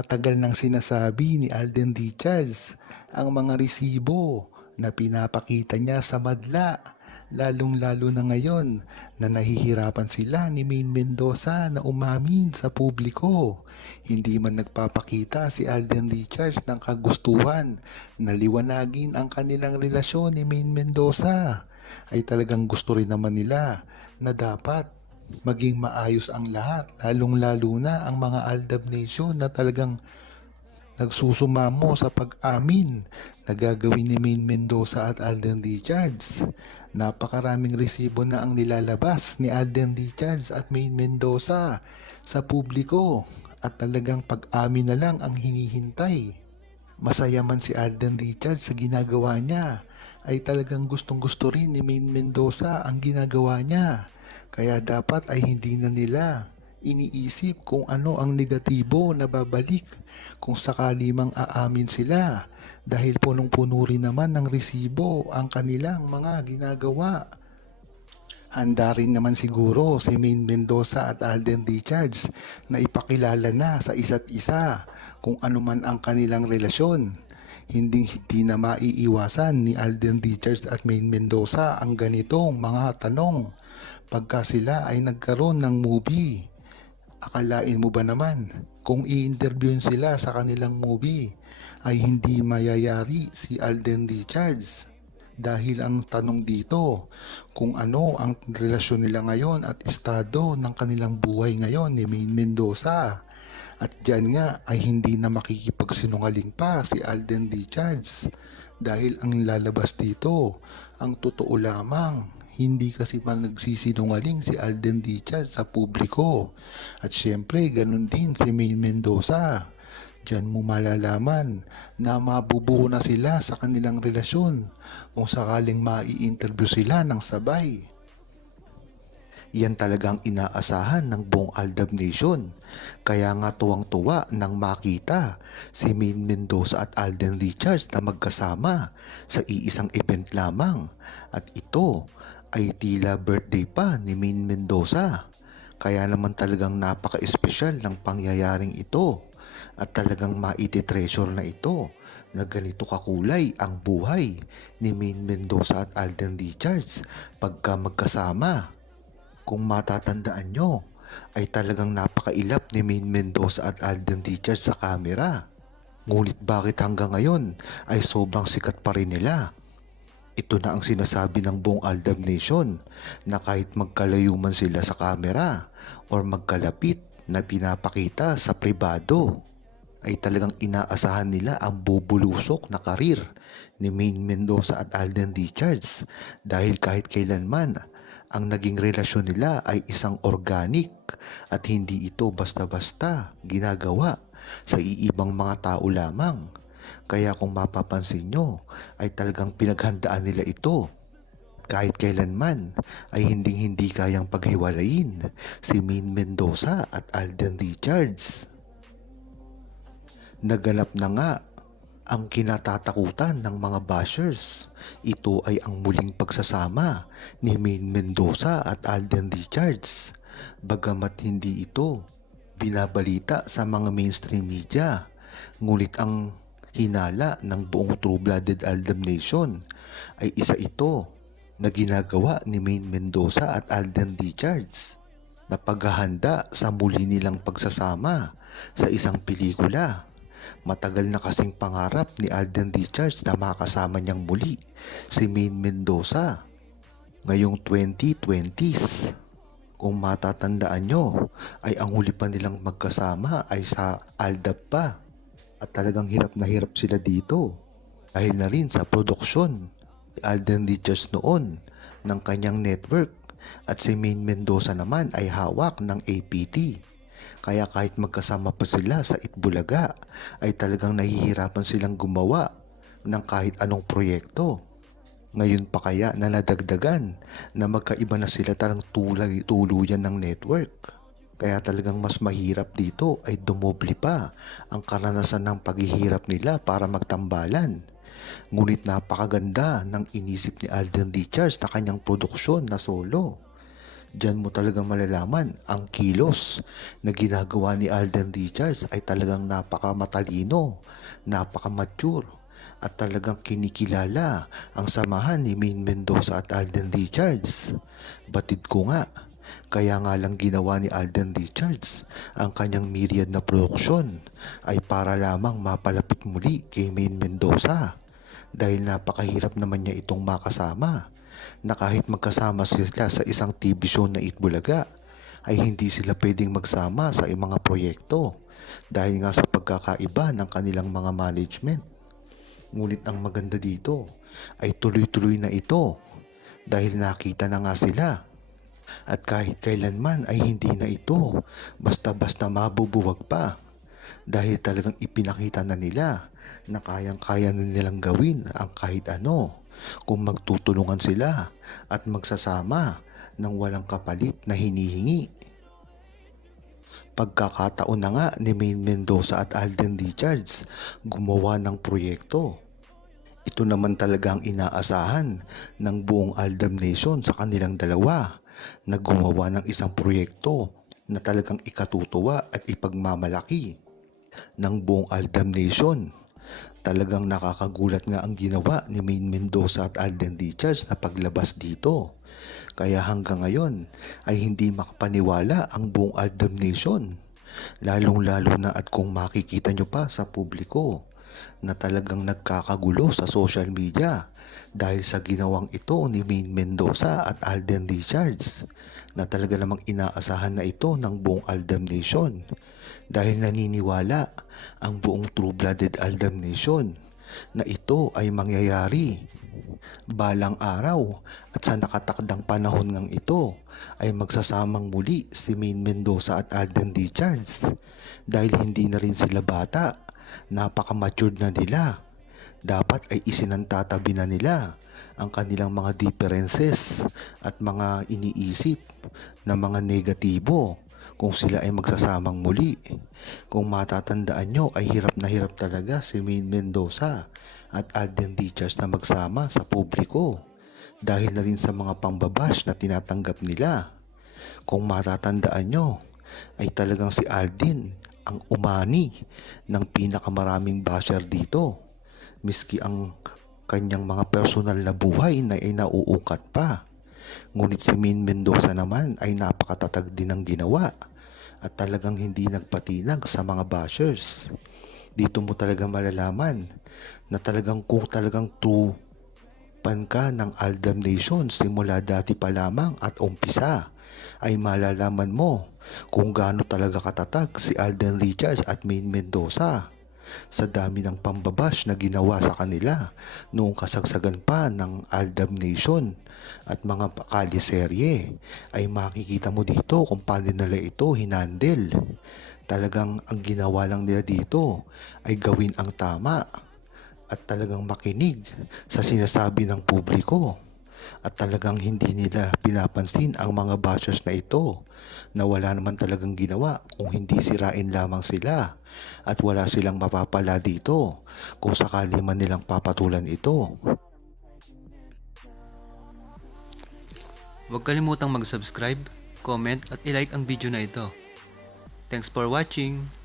Matagal nang sinasabi ni Alden Richards ang mga resibo na pinapakita niya sa madla, lalong-lalo na ngayon na nahihirapan sila ni Maine Mendoza na umamin sa publiko. Hindi man nagpapakita si Alden Richards ng kagustuhan na liwanagin ang kanilang relasyon ni Maine Mendoza, ay talagang gusto rin naman nila na dapat maging maayos ang lahat, lalong-lalo na ang mga Aldab Nation na talagang nagsusumamo sa pag-amin na gagawin ni Maine Mendoza at Alden Richards. Napakaraming resibo na ang nilalabas ni Alden Richards at Maine Mendoza sa publiko at talagang pag-amin na lang ang hinihintay. Masaya man si Alden Richards sa ginagawa niya, ay talagang gustong-gusto rin ni Maine Mendoza ang ginagawa niya. Kaya dapat ay hindi na nila iniisip kung ano ang negatibo na babalik kung sakali mang aamin sila, dahil punong-puno rin naman ng resibo ang kanilang mga ginagawa. Handa rin naman siguro si Maine Mendoza at Alden Richards na ipakilala na sa isa't isa kung ano man ang kanilang relasyon. Hindi na maiiwasan ni Alden Richards at Maine Mendoza ang ganitong mga tanong pagka sila ay nagkaroon ng movie. Akalain mo ba naman kung i-interviewin sila sa kanilang movie ay hindi mayayari si Alden Richards? Dahil ang tanong dito kung ano ang relasyon nila ngayon at estado ng kanilang buhay ngayon ni Maine Mendoza. At dyan nga ay hindi na makikipagsinungaling pa si Alden Richards dahil ang lalabas dito ang totoo lamang. Hindi kasi man nagsisinungaling si Alden Richards sa publiko. At syempre ganun din si Maine Mendoza. Diyan mo malalaman na mabubuo na sila sa kanilang relasyon kung sakaling mai-interview sila ng sabay. Yan talagang inaasahan ng buong Aldab Nation. Kaya nga tuwang-tuwa nang makita si Maine Mendoza at Alden Richards na magkasama sa iisang event lamang. At ito ay tila birthday pa ni Maine Mendoza. Kaya naman talagang napaka-espesyal ng pangyayaring ito. At talagang maiti-treasure na ito na ganito kakulay ang buhay ni Maine Mendoza at Alden Richards pagka magkasama. Kung matatandaan nyo, ay talagang napakailap ni Maine Mendoza at Alden Richards sa camera. Ngunit bakit hanggang ngayon ay sobrang sikat pa rin nila? Ito na ang sinasabi ng buong Aldab Nation na kahit magkalayo man sila sa camera or magkalapit na pinapakita sa pribado, ay talagang inaasahan nila ang bubulusok na karir ni Maine Mendoza at Alden Richards dahil kahit kailanman ang naging relasyon nila ay isang organic at hindi ito basta-basta ginagawa sa iibang mga tao lamang. Kaya kung mapapansin nyo ay talagang pinaghandaan nila ito. Kahit kailanman ay hindi kayang paghiwalayin si Maine Mendoza at Alden Richards. Naganap na nga ang kinatatakutan ng mga bashers. Ito ay ang muling pagsasama ni Maine Mendoza at Alden Richards. Bagamat hindi ito binabalita sa mga mainstream media, ngulit ang hinala ng buong True-Blooded Aldab Nation ay isa ito na ginagawa ni Maine Mendoza at Alden Richards na paghahanda sa muli nilang pagsasama sa isang pelikula. Matagal na kasing pangarap ni Alden Richards na makasama niyang muli si Maine Mendoza ngayong 2020s. Kung matatandaan nyo ay ang huli pa nilang magkasama ay sa Aldab pa. At talagang hirap na hirap sila dito dahil na rin sa produksyon ni Alden Richards noon ng kanyang network at si Maine Mendoza naman ay hawak ng APT. Kaya kahit magkasama pa sila sa Itbulaga ay talagang nahihirapan silang gumawa ng kahit anong proyekto. Ngayon pa kaya na nadagdagan na magkaiba na sila talang tuluyan ng network. Kaya talagang mas mahirap dito ay dumoble pa ang karanasan ng paghihirap nila para magtambalan. Ngunit napakaganda ng inisip ni Alden Richards na kanyang produksyon na solo. Diyan mo talagang malalaman ang kilos na ginagawa ni Alden Richards ay talagang napakamatalino, napakamature, at talagang kinikilala ang samahan ni Maine Mendoza at Alden Richards. Batid ko nga, kaya nga lang ginawa ni Alden Richards ang kanyang myriad na produksyon ay para lamang mapalapit muli kay Maine Mendoza dahil napakahirap naman niya itong makasama na kahit magkasama sila sa isang TV show na Itbulaga ay hindi sila pwedeng magsama sa mga proyekto dahil nga sa pagkakaiba ng kanilang mga management. Ngunit ang maganda dito ay tuloy-tuloy na ito dahil nakita na nga sila at kahit kailanman ay hindi na ito basta-basta mabubuwag pa dahil talagang ipinakita na nila na kayang-kaya na nilang gawin ang kahit ano kung magtutulungan sila at magsasama ng walang kapalit na hinihingi. Pagkakataon na nga ni Maine Mendoza at Alden Richards gumawa ng proyekto. Ito naman talaga ang inaasahan ng buong Aldam Nation sa kanilang dalawa na gumawa ng isang proyekto na talagang ikatutuwa at ipagmamalaki ng buong Aldam Nation. Talagang nakakagulat nga ang ginawa ni Maine Mendoza at Alden Richards na paglabas dito. Kaya hanggang ngayon ay hindi makapaniwala ang buong Aldam Nation. Lalong-lalo na at kung makikita nyo pa sa publiko na talagang nagkakagulo sa social media dahil sa ginawang ito ni Maine Mendoza at Alden Richards na talaga namang inaasahan na ito ng buong Aldam Nation dahil naniniwala ang buong True-Blooded Aldam Nation na ito ay mangyayari balang araw at sa nakatakdang panahon ngang ito ay magsasamang muli si Maine Mendoza at Alden Richards dahil hindi na rin sila bata, napaka-matured na nila. Dapat ay isinantatabi na nila ang kanilang mga differences at mga iniisip na mga negatibo kung sila ay magsasamang muli. Kung matatandaan nyo ay hirap na hirap talaga si Maine Mendoza at Alden Richards na magsama sa publiko dahil na rin sa mga pangbabash na tinatanggap nila. Kung matatandaan nyo ay talagang si Alden ang umani ng pinakamaraming basher dito miski ang kanyang mga personal na buhay na ay nauungkat pa. Ngunit si Maine Mendoza naman ay napakatatag din ng ginawa at talagang hindi nagpatinag sa mga bashers. Dito mo talaga malalaman na talagang kung talagang true fan ka ng Aldam Nation simula dati pa lamang at umpisa ay malalaman mo kung gaano talaga katatag si Alden Richards at Maine Mendoza sa dami ng pambabash na ginawa sa kanila noong kasagsagan pa ng Aldam Nation at mga kaliserye ay makikita mo dito kung paano nila ito hinandel. Talagang ang ginawa lang nila dito ay gawin ang tama at talagang makinig sa sinasabi ng publiko at talagang hindi nila pinapansin ang mga bashers na ito na wala naman talagang ginawa kung hindi sirain lamang sila at wala silang mapapala dito kung sakali man nilang papatulan ito. Huwag kalimutang mag-subscribe, comment at i-like ang video na ito. Thanks for watching!